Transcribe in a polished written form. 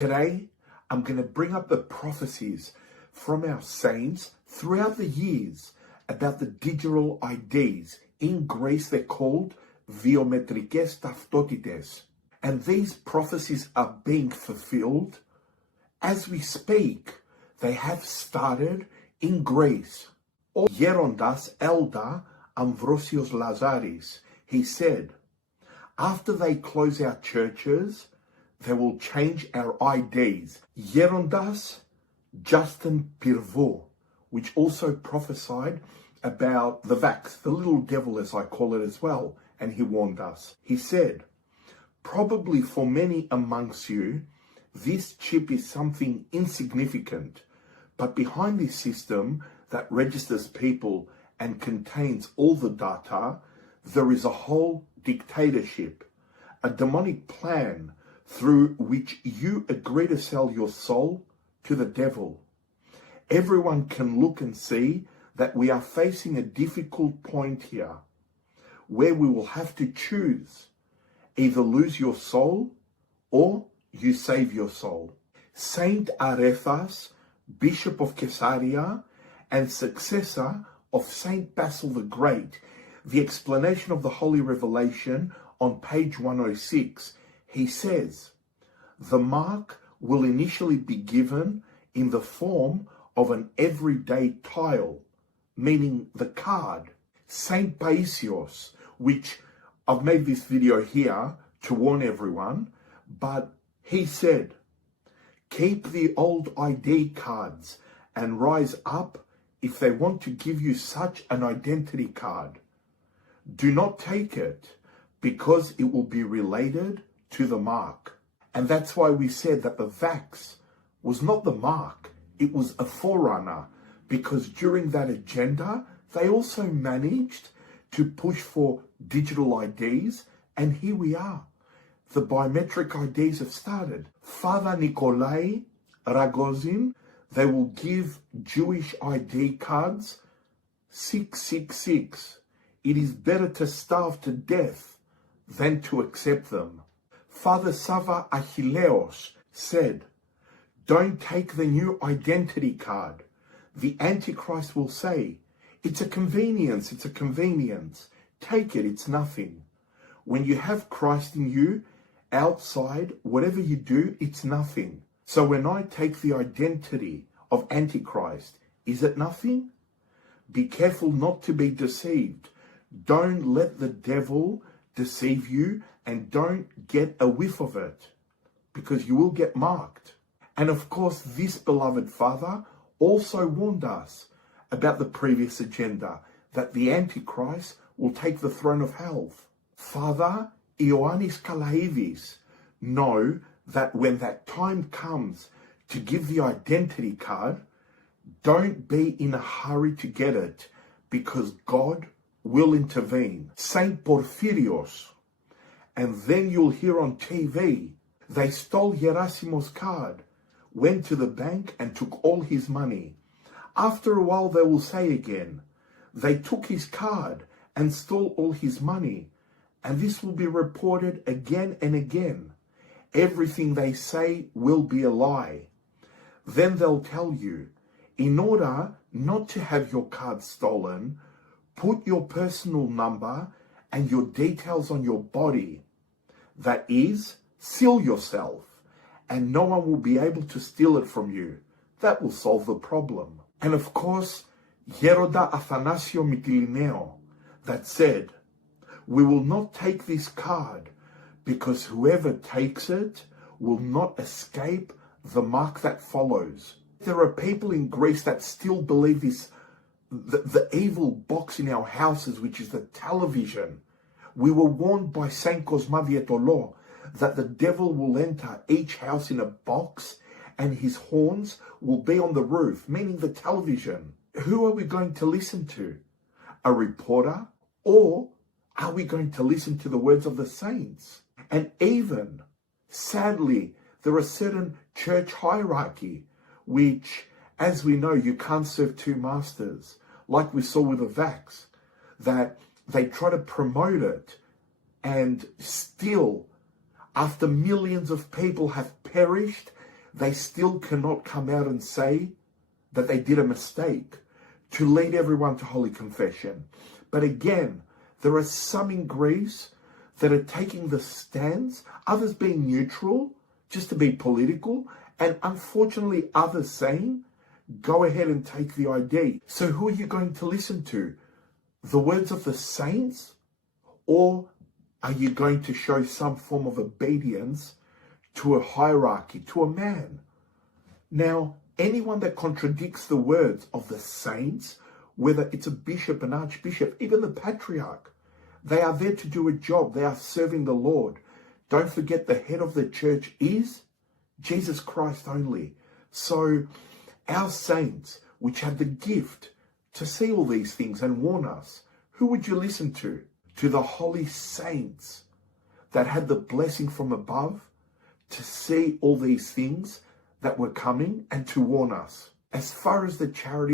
Today, I'm going to bring up the prophecies from our saints throughout the years about the digital IDs. In Greece, they're called biometrικές ταυτότητες. And these prophecies are being fulfilled as we speak. They have started in Greece. O Gerondas Elder Ambrosios Lazaris, he said, after they close our churches, they will change our IDs. Gerondas Justin Pirvo, which also prophesied about the vax, the little devil as I call it as well, and he warned us. He said, probably for many amongst you, this chip is something insignificant, but behind this system that registers people and contains all the data, there is a whole dictatorship, a demonic plan through which you agree to sell your soul to the devil. Everyone can look and see that we are facing a difficult point here, where we will have to choose, either lose your soul or you save your soul. Saint Arethas, Bishop of Caesarea and successor of Saint Basil the Great, the explanation of the Holy Revelation on page 106, he says, the mark will initially be given in the form of an everyday tile, meaning the card. Saint Pajsije, which I've made this video here to warn everyone, but he said, keep the old ID cards and rise up if they want to give you such an identity card. Do not take it because it will be related to the mark. And that's why we said that the vax was not the mark, it was a forerunner, because during that agenda, they also managed to push for digital IDs, and here we are. The biometric IDs have started. Father Nikolai Rogozin, they will give Jewish ID cards 666. It is better to starve to death than to accept them. Father Sava Achilleos said, don't take the new identity card. The Antichrist will say, it's a convenience, it's a convenience. Take it, it's nothing. When you have Christ in you, outside, whatever you do, it's nothing. So when I take the identity of Antichrist, is it nothing? Be careful not to be deceived. Don't let the devil deceive you and don't get a whiff of it, because you will get marked. And of course, this beloved Father also warned us about the previous agenda, that the Antichrist will take the throne of hell. Father Ioannis Kalaidis, know that when that time comes to give the identity card, don't be in a hurry to get it, because God will intervene. Saint Porphyrios, and then you'll hear on TV, they stole Gerasimos' card, went to the bank and took all his money. After a while they will say again, they took his card and stole all his money. And this will be reported again and again. Everything they say will be a lie. Then they'll tell you, in order not to have your card stolen, put your personal number and your details on your body. That is, seal yourself, and no one will be able to steal it from you. That will solve the problem. And of course, Geronda Athanasio Mytilineo, that said, we will not take this card, because whoever takes it will not escape the mark that follows. There are people in Greece that still believe this, the evil box in our houses, which is the television. We were warned by Saint Cosma Vietolo that the devil will enter each house in a box and his horns will be on the roof, meaning the television. Who are we going to listen to? A reporter? Or are we going to listen to the words of the saints? And even, sadly, there are certain church hierarchy, which, as we know, you can't serve two masters, like we saw with the vax, that they try to promote it, and still, after millions of people have perished, they still cannot come out and say that they did a mistake to lead everyone to Holy Confession. But again, there are some in Greece that are taking the stance, others being neutral, just to be political, and unfortunately others saying, go ahead and take the ID. So who are you going to listen to? The words of the saints? Or are you going to show some form of obedience to a hierarchy, to a man? Now, anyone that contradicts the words of the saints, whether it's a bishop, an archbishop, even the patriarch, they are there to do a job. They are serving the Lord. Don't forget, the head of the church is Jesus Christ only. So our saints, which had the gift to see all these things and warn us, who would you listen to? To the holy saints that had the blessing from above to see all these things that were coming and to warn us. As far as the charity